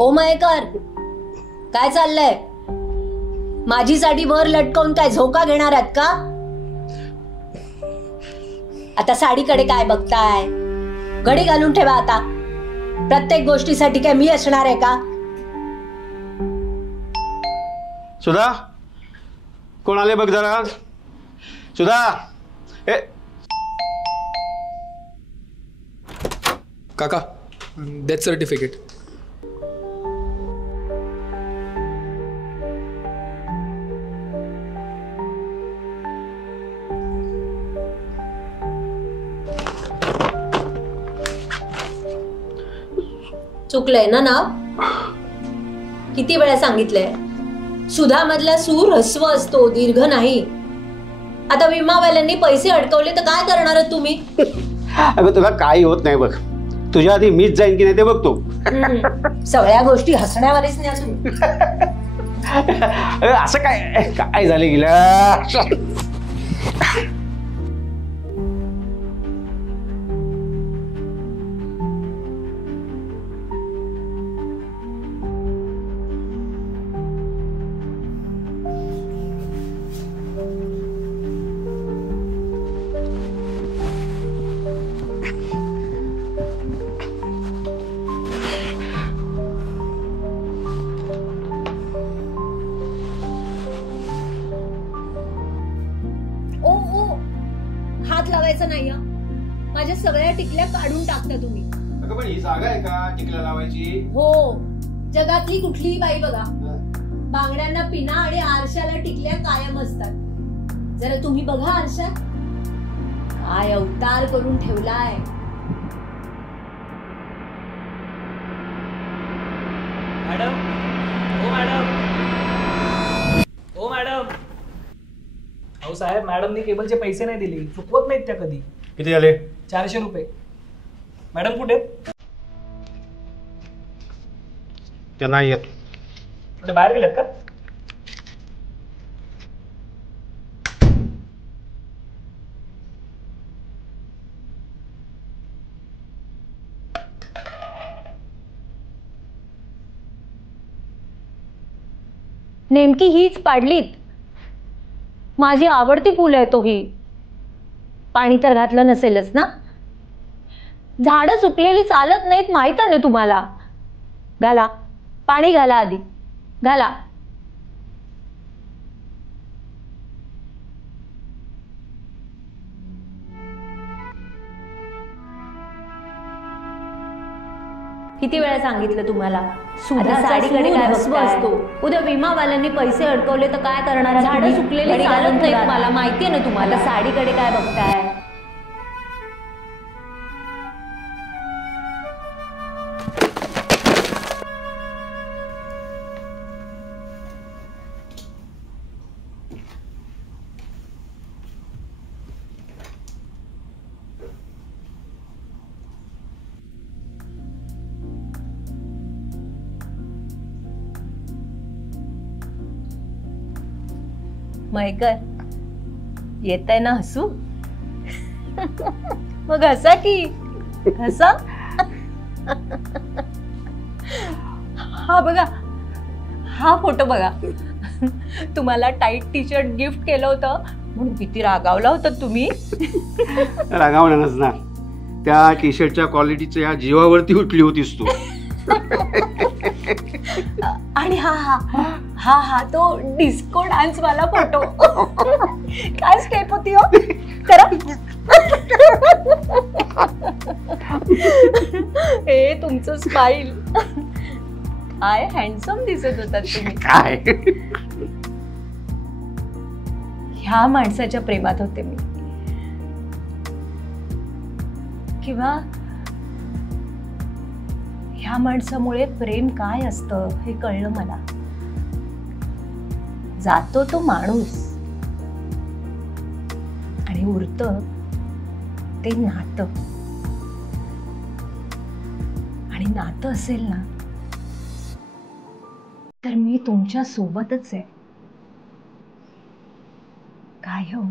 ओ मयेकर, काय चाललंय? माझी साडी वर लटकवून काय झोका घेणार आहात का? आता साडीकडे काय बघताय? घडी घालून ठेवा आता. प्रत्येक गोष्टीसाठी काय मी असणार आहे का? सुधा, कोण आले बघ जरा. सुधा, काका, डेथ सर्टिफिकेट. चुकलंय ना नाव? किती वेळा सांगितलंय? सुधा मधला सूर ह्रस्व असतो, दीर्घ नाही. आता विमावाल्यांनी पैसे अडकवले तर काय करणार तुम्ही? अगं तुला काही होत नाही बघ. तुझ्या आधी मीच जाईन की नाही ते बघतो. सगळ्या गोष्टी हसण्यावरच नाही असून. असं काय काय झालं गेलं? हात लावायचा नाही. माझ्या सगळ्या टिकल्या काढून टाकता तुम्ही. अगं पण ही जागा आहे का टिकल्या लावायची? हो, जगातली कुठलीही बाई बघा, बांगड्यांना पिना आणि आरशाला टिकल्या कायम असतात. जरा तुम्ही बघा आरशात, काय अवतार करून ठेवलाय. मॅडम, ओ मॅडम, ओ मॅडम. अहो साहेब, मॅडमनी केबलचे पैसे नाही दिले. चुकवत नाहीत त्या कधी. किती झाले? 400 रुपये. मॅडम कुठे? त्या नाही येत. म्हणजे बाहेर गेलेत का? नेमकी हीच पाडलीत. माझी आवडती फुलं आहे तो. ही पाणी तर घातलं नसेलच ना? झाडं सुकलेली चालत नाहीत, माहित आहे ना तुम्हाला. घाला पाणी, घाला आधी, घाला. किती वेळा सांगितलं तुम्हाला? सुधा साडीकडे काय असतो. उद्या विमावाल्यांनी पैसे अडकवले तर काय करणार? झाडं सुकलेली चालत नाहीत, मला माहितीये ना तुम्हाला. साडीकडे काय बघताय? मयकर, येतंय ना हसू? मग हसा की, हसा. हा बघा, हा फोटो बघा. तुम्हाला टाईट टी शर्ट गिफ्ट केलं होतं म्हणून किती रागावला होता तुम्ही. रागावणार नसणार, त्या टी शर्टच्या क्वालिटीच्या या जीवावरती उठली होतीस तू. आणि हा हा हा हा तो डिस्को डान्स वाला फोटो. काय स्टेप होती हो? करा. हे तुमचं स्माइल, काय हँडसम दिसत होता तुम्ही. काय ह्या माणसाच्या प्रेमात होते मी, किंवा ह्या माणसामुळे प्रेम काय असतं हे कळलं मला. जातो तो माणूस आणि उरतं ते नातं. आणि नातं असेल ना तर मी तुमच्या सोबतच आहे कायम.